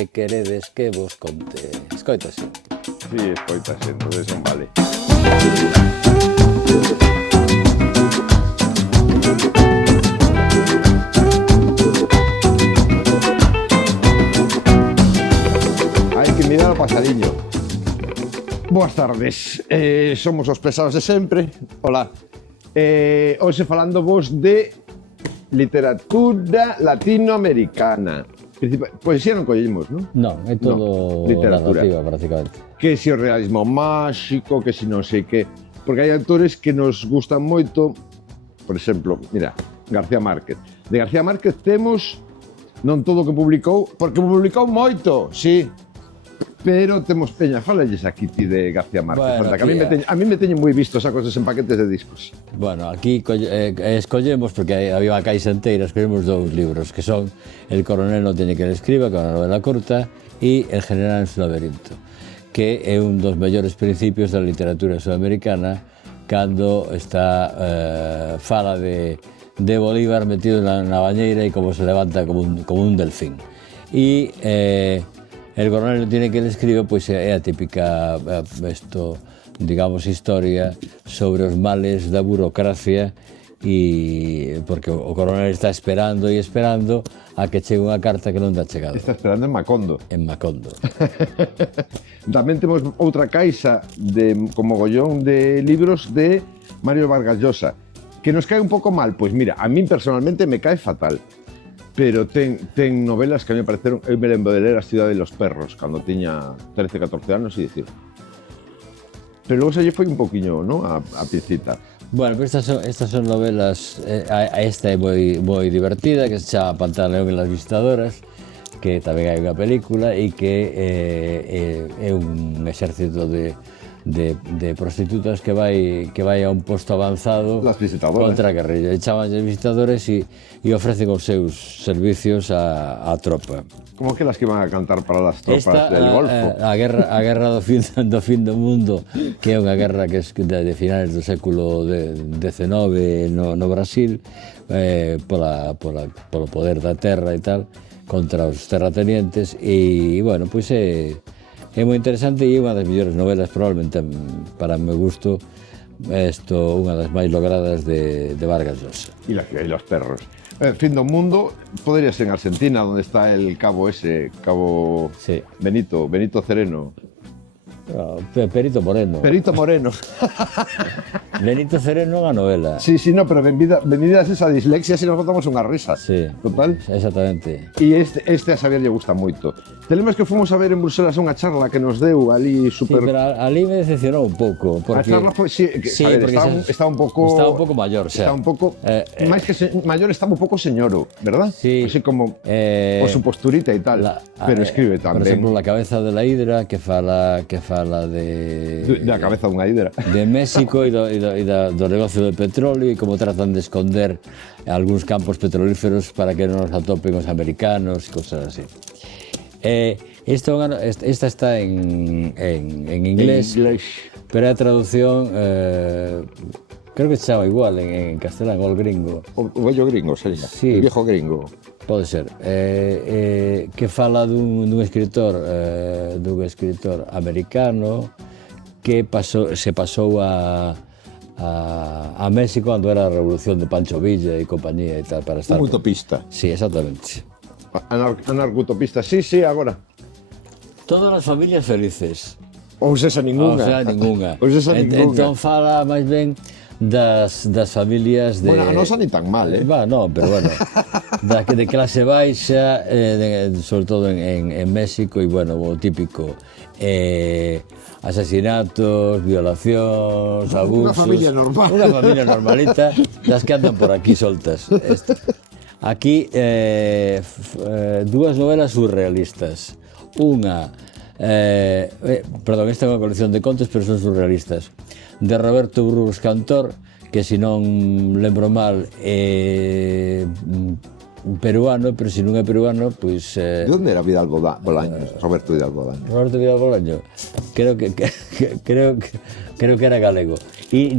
Que queredes que vos conte? Escoitase. Sí, escoitase, entonces non vale. Hai que mirar o pasadiño. Boas tardes, somos os pesados de sempre. Hola. Hoxe falando vos de literatura latinoamericana. Poesía non collemos, non? Non, é todo literatura. narrativa, prácticamente. Que si o realismo máxico, que si non sei que... Porque hai autores que nos gustan moito. Por exemplo, mira, García Márquez. De García Márquez temos non todo o que publicou, porque publicou moito, sí. Pero temos peña, falalles aquí ti de García Márquez. Bueno, Que a mí me teñen moi visto sacos en paquetes de discos. Bueno, aquí escollemos, porque había unha caixa inteira, escollemos dous libros, que son El coronel no tiene que le escriba, que é unha novela corta, e El general en su laberinto, que é un dos mellores principios da literatura sudamericana, cando está fala de Bolívar metido na bañeira e como se levanta como un delfín. E El coronel tiene que le escribe, pois é a típica digamos, historia sobre os males da burocracia, e porque o coronel está esperando e esperando a que chegue unha carta que non dá chegado. Está esperando en Macondo. En Macondo. Tamén temos outra caixa con mogollón de libros de Mario Vargas Llosa, que nos cae un pouco mal. Pois mira, a min personalmente me cae fatal. Pero ten novelas que a mí me pareceron... Eu me lembro de ler A Ciudad de los Perros, cando tiña 13, 14 anos, e dicir... Pero logo se lle foi un poquinho, non? A piecita. Bueno, pero estas son novelas... Esta é moi divertida, que se chama Pantaleón e las visitadoras, que tamén hai unha película, e que é un exército de prostitutas que vai a un posto avanzado contra a guerrilla. Chamanlle visitadores e ofrecen os seus servicios á tropa. Como que las que van a cantar para las tropas del Golfo? A guerra do fin do mundo, que é unha guerra que é de finales do século XIX no Brasil, polo poder da terra e tal, contra os terratenientes, e, bueno, pois é moi interesante e é unha das mellores novelas, probablemente, para o meu gusto, unha das máis logradas de Vargas Llosa. E los perros. Fin do mundo, podría ser en Argentina, onde está el cabo ese, cabo sí. Benito Cereno. Perito Moreno. Perito Moreno. Benito Cereno é unha novela. Sí, no, pero benvidas esa dislexia, se nos botamos unha risa. Sí, total. Exactamente. E este a Xavier lle gusta moito. Te lembras que fomos a ver en Bruselas unha charla que nos deu ali super... Sí, pero ali me decepcionou un pouco. A charla foi, sí, porque estaba un pouco... Estaba un pouco maior, xa. Estaba un pouco... máis que maior, estaba un pouco señoro, verdad? Sí. Así como por su posturita e tal. Pero escribe tamén. Por exemplo, La cabeza de la hidra, que fala de... Da cabeza dunha hidra. De México e do negocio do petróleo e como tratan de esconder algúns campos petrolíferos para que non nos atopen os americanos e cosas así. Esta está en inglés, pero a traducción creo que se chama igual en castelán, o gringo. O vello gringo, sería, sí, o viejo gringo. Pode ser, que fala dun escritor americano que se pasou a México cando era a revolución de Pancho Villa e compañía e tal, para estar... Un utopista. Sí, exactamente. Anarco-utopista, sí, agora. Todas as familias felices. Ou sesa ningunha. Entón fala máis ben das familias de... Bueno, a nosa ni tan mal, Non, pero bueno, de clase baixa, sobre todo en México, e, bueno, o típico, asesinatos, violacións, abusos... Unha familia normal. Unha familia normalita, das que andan por aquí soltas. Aquí, dúas novelas surrealistas. Unha, perdón, esta é unha colección de contos, pero son surrealistas, de Roberto Burgos Cantor, que, se non lembro mal, é peruano, pero se non é peruano, pois... De onde era Vidal Bolaños? Roberto Vidal Bolaños. Roberto Vidal Bolaños? Creo que era galego. E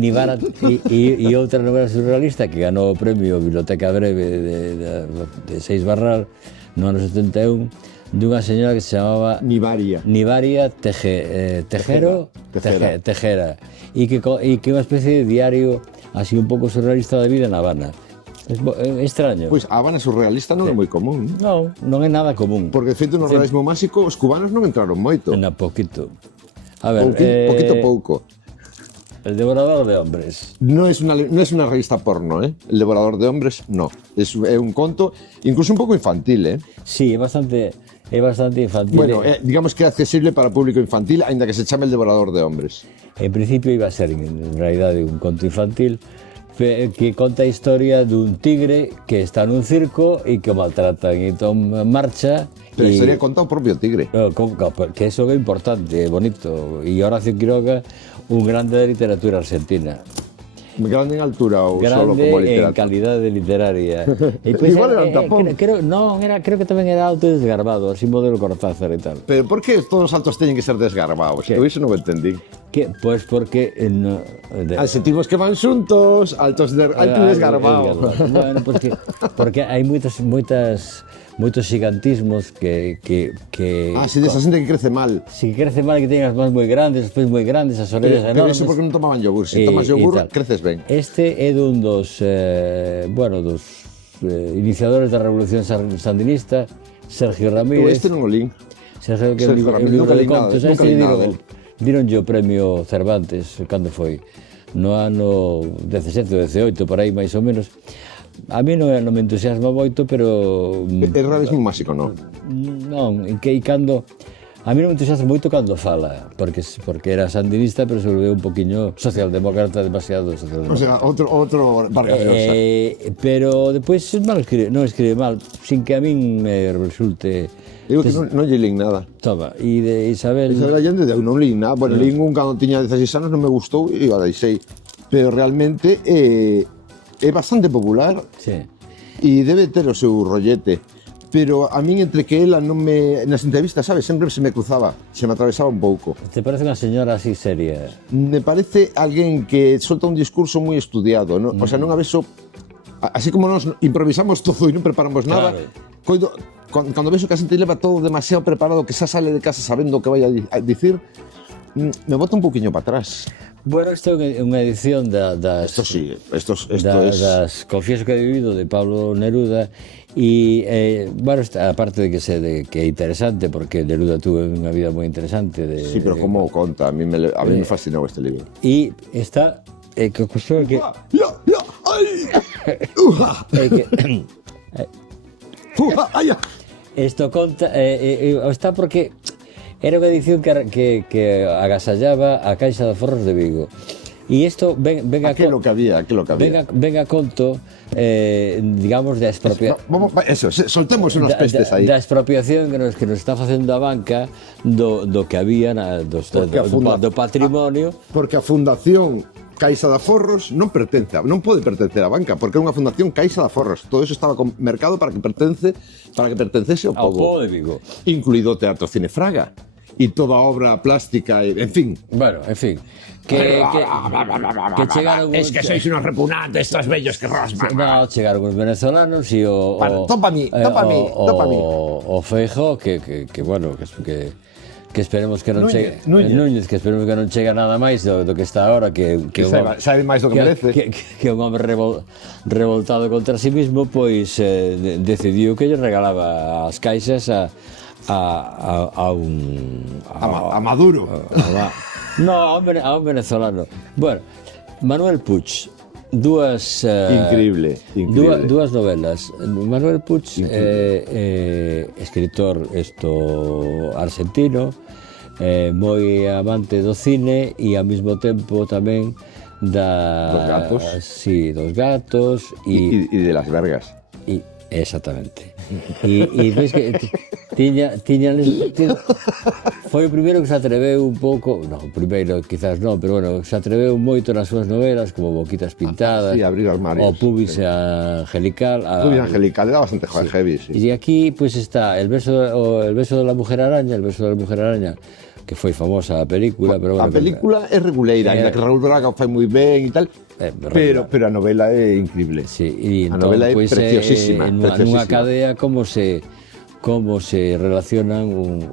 outra novela surrealista que ganou o premio Biblioteca Breve de Seis Barral no ano 71, dunha señora que se chamaba Nivaria. Tejero, Tejera, e que é unha especie de diario así un pouco surrealista da vida na Habana. É extraño. Pois a Habana surrealista non é moi común, Non é nada común. porque de feito no realismo máxico os cubanos non entraron moito. Na poquito. A ver, Poquito pouco. El devorador de hombres. No es una revista porno, ¿eh? El devorador de hombres, no. Es un conto, incluso un pouco infantil, ¿eh? Sí, é bastante infantil. Bueno, digamos que é accesible para o público infantil, aínda que se chame el devorador de hombres. En principio iba a ser, en realidade, un conto infantil que conta a historia dun tigre que está nun circo e que o maltratan. E entón marcha. Pero a historia conta o propio tigre. Que eso é importante, é bonito. E Horacio Quiroga, un grande da literatura argentina. Grande en altura ou solo Grande como en literatura? calidade literaria. E Igual era un tapón. Creo que tamén era alto e desgarbado, así modelo Cortázar e tal. Pero por que todos os altos teñen que ser desgarbados? Eu iso non o entendí. Pois porque... Adxetivos que van xuntos, alto e desgarbado. Bueno, porque hai moitos gigantismos que Si desa xente que crece mal. Si crece mal, que ten as mans moi grandes, os pés moi grandes, as orellas Pero enormes. eso porque non tomaban yogur. Se tomas yogur, creces ben. Este é dun dos iniciadores da Revolución Sandinista, Sergio Ramírez. Este non o lín. Sergio, que é un libro de contos. Dironlle o premio Cervantes, cando foi? No ano 17 ou 18, por aí máis ou menos. A mí non me entusiasma moito, pero... É realismo máxico, non? Non, e cando... A mí non me entusiasma moito cando fala, porque era sandinista, pero se volveu un poquinho socialdemócrata, demasiado socialdemócrata. O sea, outro Vargas Llosa. Pero depois non escribe mal, sin que a min me resulte... Digo que non lle lín nada. Toma, e de Isabel... Isabel Allende, non lín nada. Bueno, lín un cando tiña 16 anos, non me gustou e o deixei. Pero realmente é bastante popular. Sí. E debe ter o seu rollete. Pero a min, entre que ela non me... Nas entrevistas, sabes, sempre se me cruzaba, se me atravesaba un pouco. Te parece unha señora así seria? Me parece alguén que solta un discurso moi estudiado, non? O sea, non a vexo... Así como nos improvisamos todo e non preparamos nada, claro. Cando vexo que a xente leva todo demasiado preparado, que xa sale de casa sabendo o que vai a dicir, me bota un poquinho para atrás. Bueno, isto é unha edición das Confieso que he vivido, de Pablo Neruda, e, bueno, aparte de que é interesante, porque Neruda tuvo unha vida moi interesante. Sí, pero como conta, a mí me fascinou este libro. E está... que a cuestión é que... Isto conta... está porque... Era unha edición que agasallaba a Caixa de Aforros de Vigo. E isto ven a conto... Ven a conto, digamos, de expropiación... Soltemos unos pestes aí. Da expropiación que nos está facendo a banca do que había do patrimonio. Porque a Fundación Caixa de Aforros non pode pertencer á banca, porque é unha fundación Caixa de Aforros. Todo eso estaba mercado para que pertencese ao pobo de Vigo. Incluído o Teatro Cine Fraga. E toda a obra plástica, en fin. Bueno, en fin. Que chegaron... Es que sois unos repugnantes, estos bellos que rasman. No, chegaron os venezolanos e o... Topa a mí. O Feijóo, que bueno, que esperemos que non chegue... Núñez, que esperemos que non chegue nada máis do que está ahora, que sabe máis do que merece. Que un hombre revoltado contra sí mismo, pois decidiu que lle regalaba as caixas a Maduro. No, a un venezolano. Bueno, Manuel Puig, increíble. Dúas novelas. Manuel Puig, escritor argentino, moi amante do cine e ao mesmo tempo tamén dos gatos. Sí, dos gatos e de las vergas. Exactamente. E ves que foi o primeiro que se atreveu un pouco, non, o primeiro quizás non, pero bueno, se atreveu moito nas súas novelas, como Boquitas Pintadas, abrir armarios, o Pubis Angelical. Pubis Angelical era bastante heavy, sí. E aquí pues está el beso de la mujer araña, que foi famosa a película, pero bueno, a película é reguleira, ainda que Raúl Braga fai moi ben e tal. Pero a novela é increíble. Sí, e a novela é pues, preciosísima. Nunha cadea como se cómo se relacionan un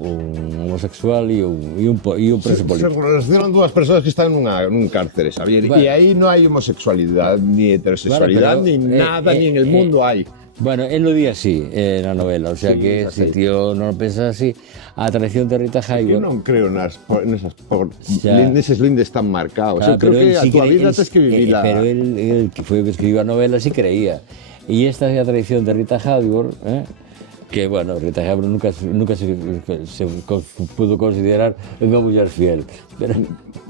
homosexual y un preso político. Se relacionan dúas persoas que están nun cárcere, Xavier, Bueno. e aí non hai homosexualidad, ni heterosexualidad, Bueno, pero, ni nada, ni en el mundo hai. Bueno, él lo di así en la novela, o sea Sí, que xa si sei. tío non lo pensa así, a traición de Rita Eu Hayworth. non creo Xa. neses lindes tan marcados. Eu creo Pero que él a sí túa vida él- tes que vivila. Pero él que fue el que escribió la novela, sí creía. Y esta es la tradición de Rita Hayworth, que bueno, Rita Hayworth nunca se pudo considerar una mujer fiel. Pero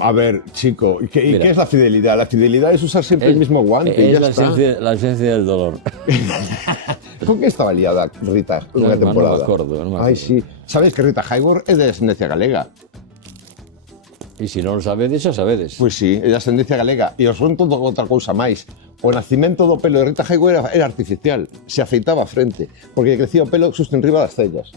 A ver, chico, ¿y Mira. qué es la fidelidad? La fidelidad es usar siempre el mismo guante y es ya está. la ausencia del dolor. ¿Con qué estaba liada Rita unha No, temporada? non me acordo, non me Ai, acordo. sí. Sabes que Rita Hayworth é de ascendencia galega? Y si no lo sabedes, xa sabedes. Pois sí, é de ascendencia galega. E os son todo outra cousa máis. O nacimento do pelo de Rita Hayworth era artificial. Se afeitaba a frente, porque crecía o pelo xusto enriba das cellas.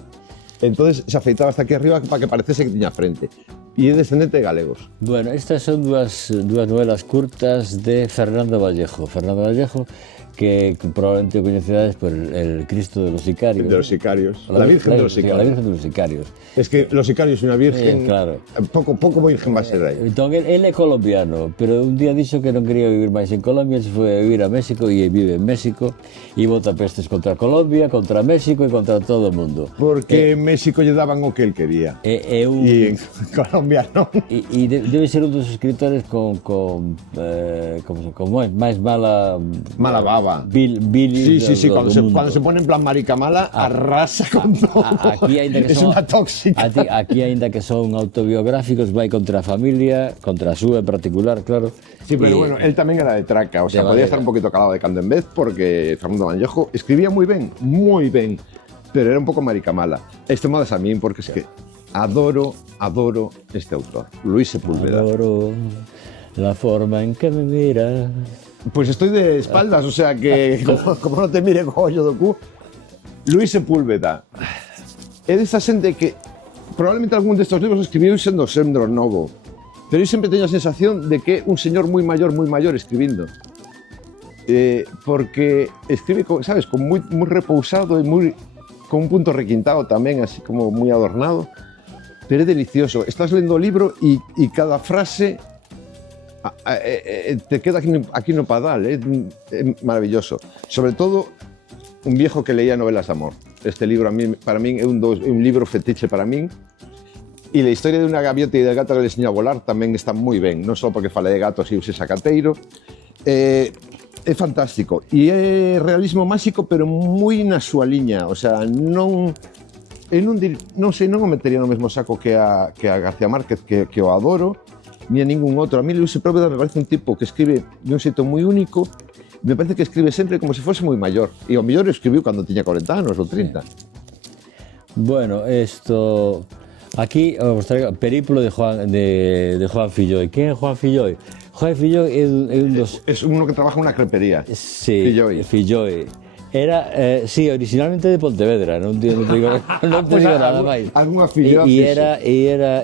Entonces se afeitaba hasta aquí arriba para que parecese que tiña frente. E é descendente de galegos. Bueno, estas son dúas novelas curtas de Fernando Vallejo. Fernando Vallejo, que probablemente o coñecerades por el Cristo de los Sicarios. De los Sicarios. La Virgen de los La Sicarios. Virgen de los Sicarios. Es que los Sicarios y una virgen, claro. Pouco virgen va a ser aí. Entón, él é colombiano, pero un día dixo que non quería vivir máis en Colombia, se foi a vivir a México e vive en México e bota pestes contra Colombia, contra México e contra todo o mundo. Porque en México lle daban o que él quería. É un... E en Colombia non. E debe ser un dos escritores con máis mala... Mala baba. Bilis Sí, do mundo. cuando se pone en plan marica mala, arrasa con todo. Aquí, aínda que es son, una tóxica. aquí, aínda que son autobiográficos, vai contra a familia, contra a súa en particular, claro. Sí, pero Y- bueno, él también era de traca, o sea, De podía Valera. estar un poquito calado de cando en vez porque Fernando Vallejo escribía muy bien, pero era un poco marica mala. Esto me das a mí porque es que adoro este autor, Luis Sepúlveda. Adoro la forma en que me mira. Pues estoy de espaldas, o sea que como no te mire co ollo do cu. Luis Sepúlveda é desta xente que probablemente algún destes libros escribiu sendo Sandro Novo, pero eu sempre teño a sensación de que é un señor moi maior escribindo. Porque escribe, sabes, con moi repousado e con un punto requintado tamén, así como moi adornado, pero é delicioso. Estás lendo o libro e cada frase te queda aquí no padal, é maravilloso. Sobre todo, un viejo que leía novelas de amor. Este libro para min é un libro fetiche para min. E la historia de unha gaviota e del gato que le enseña a volar tamén está moi ben, non só porque fala de gatos e use sacateiro. É fantástico. E é realismo máxico, pero moi na súa liña. O sea, non o metería no mesmo saco que a García Márquez, que o adoro, ni a ningún outro. A mí Luis Sepúlveda me parece un tipo que escribe de un xeito moi único. Me parece que escribe sempre como se fose moi maior. E ao mellor escribiu cando tiña 40 anos ou 30. Bueno, esto... Aquí os traigo Periplo de Juan Filloy. ¿Quién es Juan Filloy? Juan Filloy é un dos... Es uno que trabaja en una crepería. Sí, Filloy. Filloy. Era, sí, originalmente de Pontevedra, non te digo, non te Pues digo nada algún- máis. algunha filla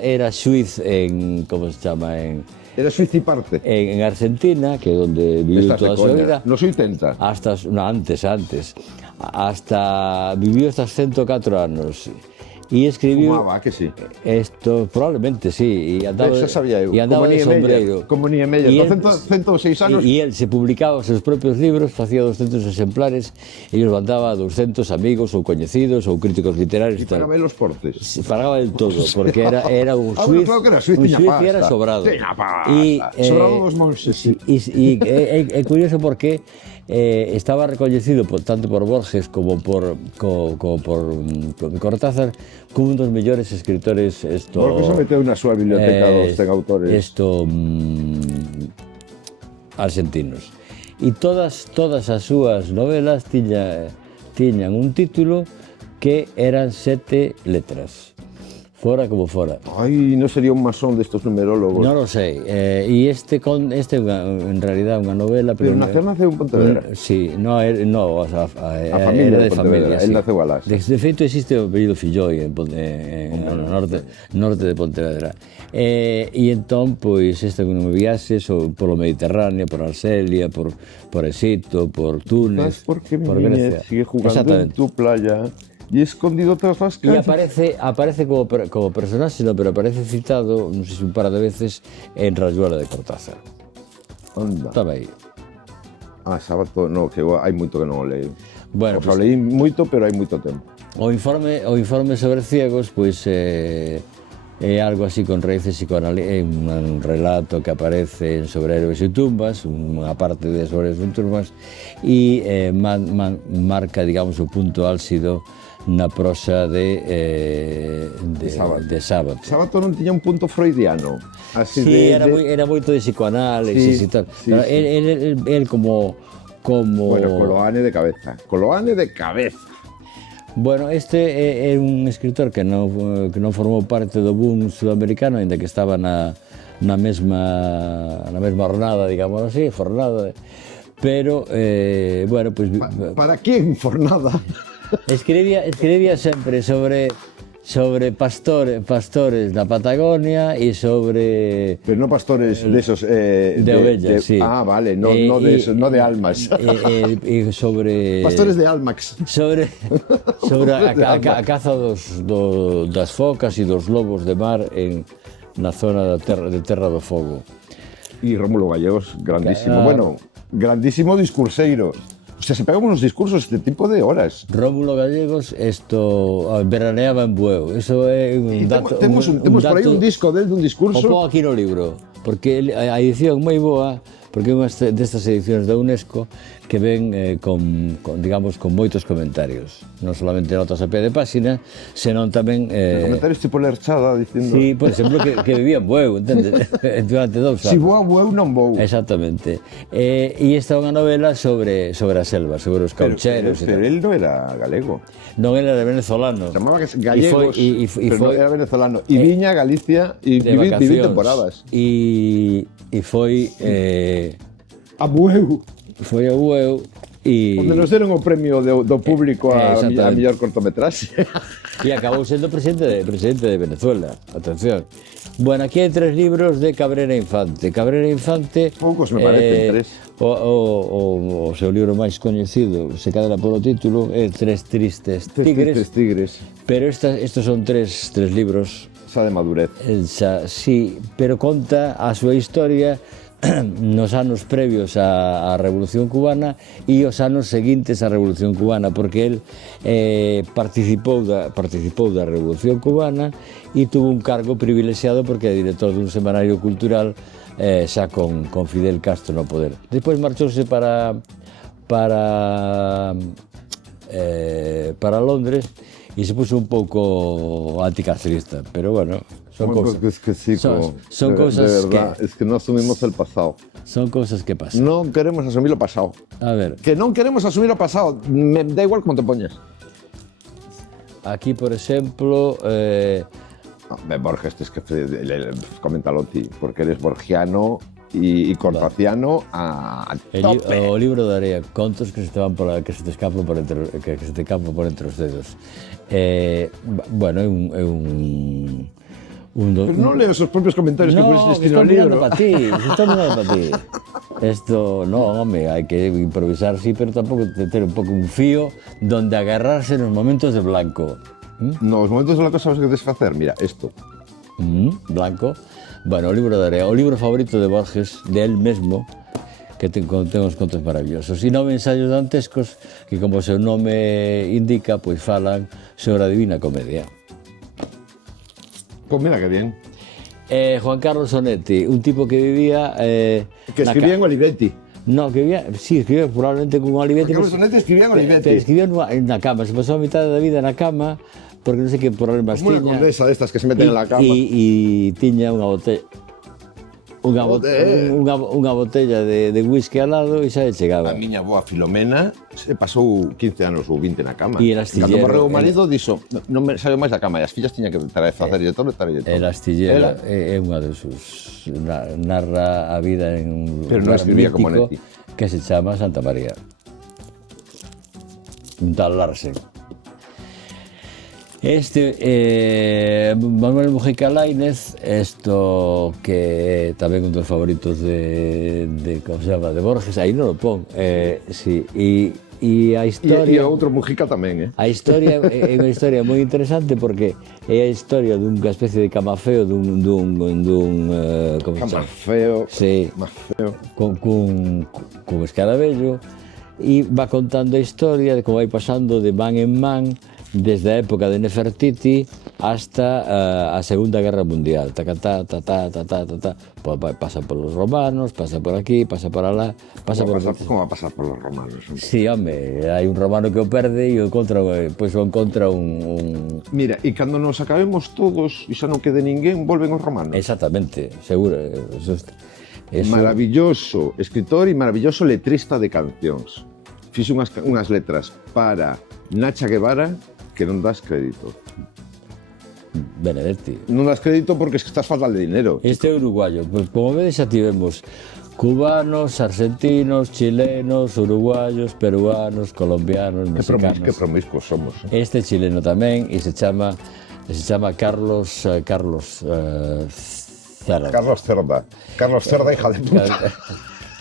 Era suiz en, como se chama, Era suiza y parte. en Argentina, que é onde viviu Estás de toda a súa coña. vida. Los 80. Antes. Hasta viviu estos 104 anos. E escribiu Fumaba, que sí. esto, probablemente sí, e andaba, Esa sabía eu. e andaba Como de Niemeyer, sombreiro. como Niemeyer. E Con él- 106 anos. E él se publicaba os seus propios libros, facía 200 exemplares e os mandaba a 200 amigos ou coñecidos ou críticos literarios e tal. Pagaba los portes. Se pagaba del todo, porque era un Ah, suiz, bueno, claro que era suiz, un tiña suiz pasta. e era sobrado. Tiña pasta. Sobrado dos monxes, sí. E é curioso porque estaba recoñecido tanto por Borges como por Cortázar como un dos mellores escritores Porque se meteu na súa biblioteca dos ten autores. Argentinos. E todas as súas novelas tiñan un título que eran 7 letras. Fora como fora. Ai, non sería un masón destos numerólogos. Non lo sei. E este é en realidad unha novela, Pero nacer en Pontevedra. Sí, no, o sea, A familia era de Pontevedra, él sí. naceu alás. De feito existe o apellido Filloy no norte de Pontevedra. E entón, pois, esta que non me viaxes polo Mediterráneo, por Argelia, por Egipto, por Túnez, ¿Sabes por qué mi por niñez Grecia. sigue jugando en Exactamente. tu playa? Y escondido tras las Y calles. aparece como personaje, no, pero aparece citado, no sé si un par de veces, en Rayuela de Cortázar. Anda. Estaba aí. Sábado, no, que hai moito que non o leio. Bueno, O sea, leí moito, pero hai moito tempo. o informe sobre ciegos, pois é algo así con raíces psicoanalíticas, é un relato que aparece en Sobre héroes e tumbas, unha parte de Sobre héroes e tumbas, e marca, digamos, o punto álxido na prosa de Sábato. Sábado non tiña un punto freudiano. Así Sí, era moito de psicoanálisis Sí, e tal. sí, Pero sí. él como... Bueno, Coloane de cabeza. Coloane de cabeza. Bueno, este é un escritor que non formou parte do boom sudamericano, ainda que estaba na mesma jornada, digamos así, pero, bueno, pois... Para quién, Fornada? Escribía sempre sobre pastores da Patagonia e sobre... Pero no pastores de esos... de ovellas, sí. Ah, vale, no de almas. E sobre... Pastores de Almax. Sobre a caza das focas e dos lobos de mar na zona de Terra do Fogo. Y Rómulo Gallegos, grandísimo. Claro. Bueno, grandísimo discurseiro. O sea, se pegan unos discursos este tipo de horas. Rómulo Gallegos veraneaba en Bueu. Eso é un dato... Temos por aí un disco del dun O discurso. pongo aquí no libro, porque a edición moi boa, porque é unha destas edicións da UNESCO que ven digamos, con moitos comentarios. Non solamente notas a pé de páxina, senón tamén... Comentarios tipo Lerchada dicindo... Sí, por exemplo, que vivía en Bueu, entendes? Durante 2 anos. Si vou a Bueu, non vou. Exactamente. E esta é unha novela sobre a selva, sobre os caucheros. Pero él no era galego. Non, ele era venezolano. Chamaba que gallegos, pero foi no era venezolano. E viña a Galicia e viví temporadas. E foi... A Bueu. Foi a Bueu e... Onde nos deron o premio do público a mellor cortometraxe. E acabou sendo presidente de Venezuela. Atención. Bueno, aquí hai 3 libros de Cabrera Infante. Cabrera Infante... Poucos me parecen, 3. O seu libro máis coñecido, se cadra polo título, é Tres tristes tigres. Pero estos son tres libros... Xa de madurez. Sí, pero conta a súa historia nos anos previos á Revolución Cubana e os anos seguintes á Revolución Cubana, porque el participou da Revolución Cubana e tuvo un cargo privilexiado porque é director dun semanario cultural xa con Fidel Castro no poder. Despois marchouse para Londres e se puso un pouco anticastrista, pero bueno, son cousas. Es que sí, son cousas de verdad, es que no asumimos el pasado. Son cousas que pasan. No queremos asumir lo pasado. A ver, Que non queremos asumir o pasado. Me da igual como te poñas. aquí, por exemplo, Borges, es que coméntalo ti, porque eres borgiano y cortaciano a tope. o libro de Area, contos que se te escapan por entre os dedos. Bueno, é un Pero non leo esos propios comentarios que pones estou no mirando libro. para ti, estou mirando para ti. Esto, no, home, hai que improvisar, sí, pero tampouco ter un pouco un fío donde agarrarse nos momentos de blanco. Nos momentos de la cosa sabes que desfacer, mira, esto. Blanco. Bueno, o libro de Area, o libro favorito de Borges, de él mesmo, que ten uns contos maravillosos. E 9 ensaios dantescos que, como o seu nome indica, pois falan sobre a Divina Comedia. Pues mira que bien. Juan Carlos Onetti, un tipo que vivía... Que escribía en Olivetti. No, que vivía, sí, escribía probablemente con Olivetti. Juan Carlos Onetti escribía en Olivetti. Pero escribía na cama, se pasou a mitad da vida na cama, porque non sei que problemas Como una tiña. condesa de estas que se meten en la cama. E tiña unha botella... Unha botella de whisky al lado e xa lle chegaba. A miña boa Filomena se pasou 15 anos ou 20 na cama. E el astillero, Cando morreu o marido, dixo, non me saiu máis da cama, e as fillas tiñan que facer de todo, El astillero é unha de sus... narra a vida en un Pero non lugar escribía como mítico Netti. que se chama Santa María. Un tal Larsen. Manuel Mujica Lainez, que tamén un dos favoritos de como se llama, de Borges, aí non o pon, sí, e E a E historia... o outro Mujica tamén, A historia é unha historia moi interesante porque é a historia dunha especie de camafeo como se chama? Camafeo, Sí, Mafeo. cun escarabello e va contando a historia de como vai pasando de man en man desde a época de Nefertiti hasta a Segunda Guerra Mundial. Tacatá, tatá, tatá, tatá. Pasa polos romanos, pasa por aquí, pasa por alá, pasa por... Como va a pasar por los romanos? Sí, home, hai un romano que o perde e o encontra, pois o encontra un... Mira, e cando nos acabemos todos e xa non quede ninguén, volven os romanos. Exactamente, seguro. Eso... Maravilloso escritor e maravilloso letrista de cancións. Fixe unhas letras para Nacha Guevara que non das crédito. Benedetti. Non das crédito porque es que estás fatal de dinero. Este é uruguayo, pois como vedes xa tivemos cubanos, argentinos, chilenos, uruguayos, peruanos, colombianos, mexicanos. Que promiscuos somos. Este chileno tamén e se chama Carlos Cerda. Carlos Cerda. Carlos Cerda, hija de puta.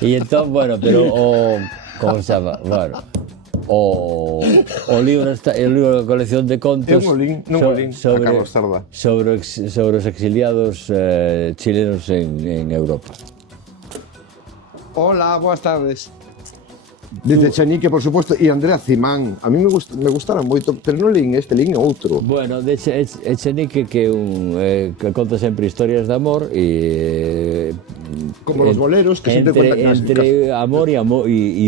E entón, bueno, pero o... Como se chama? Bueno, o libro da colección de contos non olín a Carlos Cerda. sobre os exiliados chilenos en Europa. Hola, boas tardes. Desde Chanique, por suposto, e Andrea Cimán. A mí me gustaron moito, pero non lín este, lín outro. Bueno, de Chanique que que conta sempre historias de amor e... Como los boleros, que sempre cuentan clásicas. Entre amor e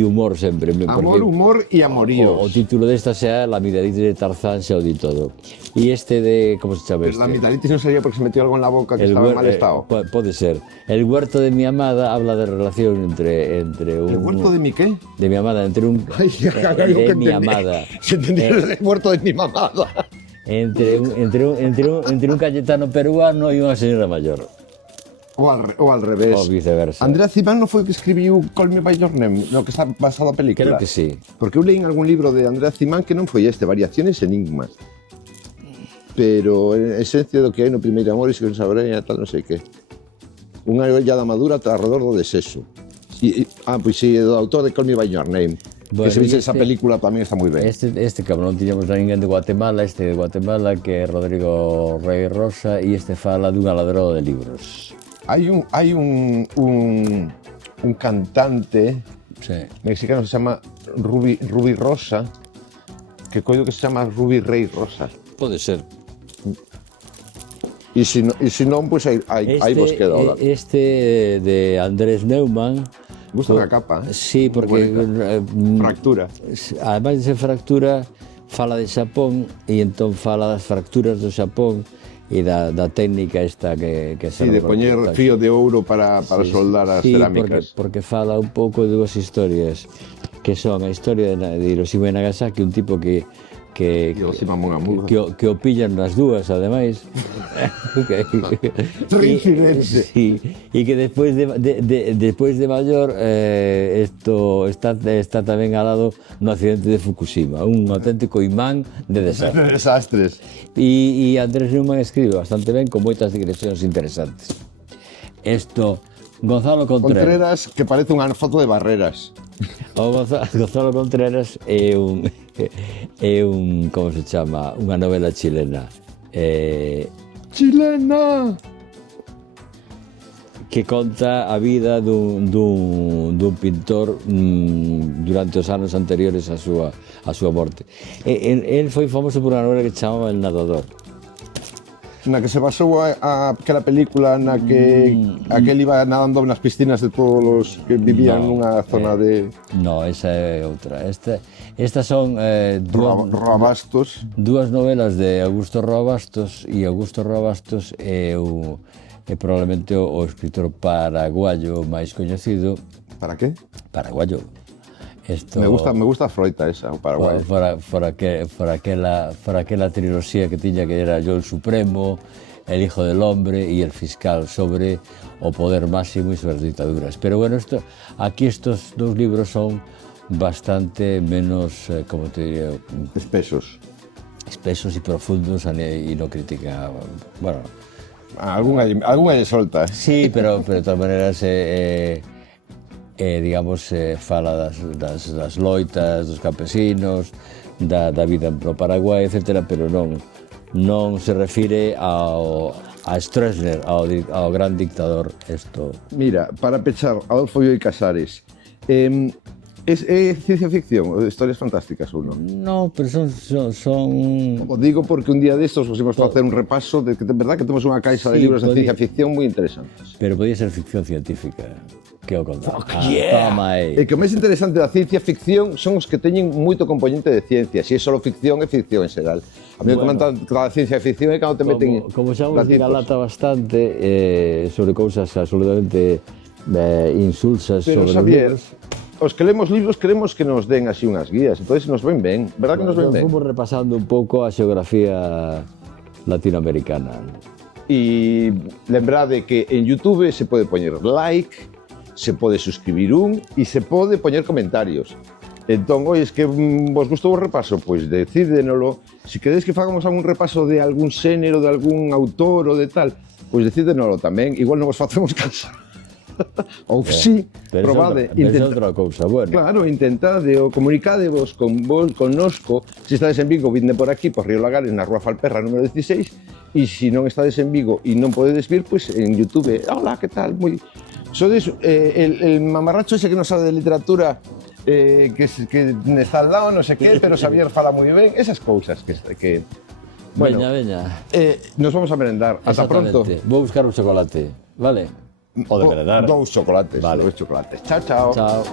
humor sempre. Amor, humor e amoríos. O título desta xa La amigdalitis de Tarzán xa o di todo. E este de... Como se chama este? La amigdalitis non sería porque se metió algo en la boca que estaba en mal estado. Pode ser. El huerto de mi amada habla de relación entre un... ¿El huerto de mi qué? De mi amada, entre un... de mi amada. Se entendió el huerto de mi mamada. Entre un Cayetano peruano e unha señora maior. O al revés. O viceversa. Andrea Cimán non foi o que escribiu Call Me By Your Name, no que está basado a película? Creo que sí. Porque eu leí en algún libro de Andrea Cimán que non foi este, Variaciones Enigmas. Pero en esencia do que hai no primeiro amor e se sabrá tal non sei que. Unha ollada madura alrededor do desexo. Pois sí, do autor de Call Me By Your Name. Bueno, que se vixe esa película tamén está moi ben. Este cabrón, tiñamos a ninguén de Guatemala, que é Rodrigo Rey Rosa, e este fala dunha ladroa de libros. Hai un cantante mexicano que se chama Ruby Rosa, que coido que se chama Ruby Rey Rosa. Pode ser. E se non, pois aí vos queda ahora. Este de Andrés Neumann. Gusta a capa, Sí, porque... fractura. Ademais de ser fractura, fala de Xapón e entón fala das fracturas do Xapón e da técnica esta que Sí, de poñer fío de ouro para soldar as cerámicas. Sí, porque fala un pouco de dúas historias, que son a historia de Hiroshima e Nagasaki, un tipo que o pillan nas dúas, ademais. Reincidente. Sí, e que despois de maior isto está tamén al lado no accidente de Fukushima, un auténtico imán de desastres. Desastres. E Andrés Neumann escribe bastante ben con moitas digresións interesantes. Gonzalo Contreras, que parece unha foto de Barreras. O Gonzalo Contreras é un como se chama, unha novela chilena. Chilena! Que conta a vida dun pintor durante os anos anteriores á súa morte. El foi famoso por unha novela que se chamaba El Nadador. Na que se basou aquela película na que aquel iba nadando nas piscinas de todos os que vivían nunha zona de... No, esa é outra. Estas son dúas novelas de Augusto Roa Bastos, e Augusto Roa Bastos é probablemente o escritor paraguayo máis coñecido. Para qué? Paraguayo. Me gusta a froita esa, o Paraguai. Por aquela trilogía que tiña, que era Yo el Supremo, El Hijo del Hombre e El Fiscal, sobre o poder máximo e sobre as dictaduras. Pero bueno, aquí estos dous libros son bastante menos, como te diría... Espesos e profundos e non critican... Bueno... Algún lle solta. Sí, pero de todas maneras... digamos, fala das loitas, dos campesinos, da vida no Paraguai, etc., pero non se refire a Stroessner, ao gran dictador. Mira, para pechar, Adolfo Bioy Casares, é ciencia ficción ou historias fantásticas ou non? Non, pero son... O digo porque un día destos vos imos facer un repaso de que de verdad que temos unha caixa de libros de ciencia ficción moi interesantes. Pero podía ser ficción científica, que o contar. Toma aí. E que o máis interesante da ciencia ficción son os que teñen moito componente de ciencia. Se é só ficción, é ficción en xeral. A mí o que manda da ciencia ficción é cando te meten... Como xa vos digalata bastante sobre cousas absolutamente insulsas sobre os libros. Os que lemos libros queremos que nos den así unhas guías, entón nos ven ben, verdad que nos ven ben? Fomos repasando un pouco a xeografía latinoamericana. E lembrade que en YouTube se pode poñer like, se pode suscribir e se pode poñer comentarios. Entón, oi, es que vos gustou o repaso, pois decídenolo. Se queredes que fagamos algún repaso de algún xénero, de algún autor ou de tal, pois decídenolo tamén, igual non vos facemos caso. Ou si, probade, outra cousa, bueno. Claro, intentade ou comunicadevos connosco. Se estades en Vigo, vinde por aquí, por Río Lagares, na Rúa Falperra, número 16, e se non estades en Vigo e non podedes vir, pois en YouTube, hola, que tal, moi... Sodes el mamarracho ese que non sabe de literatura, que está al lado, non sei que, pero Xavier fala moi ben, esas cousas que bueno, veña. Nos vamos a merendar. Ata pronto. Vou buscar un chocolate, vale? O de merendar. Dous chocolates. Vale. Dous chocolates. Chao, chao. Chao.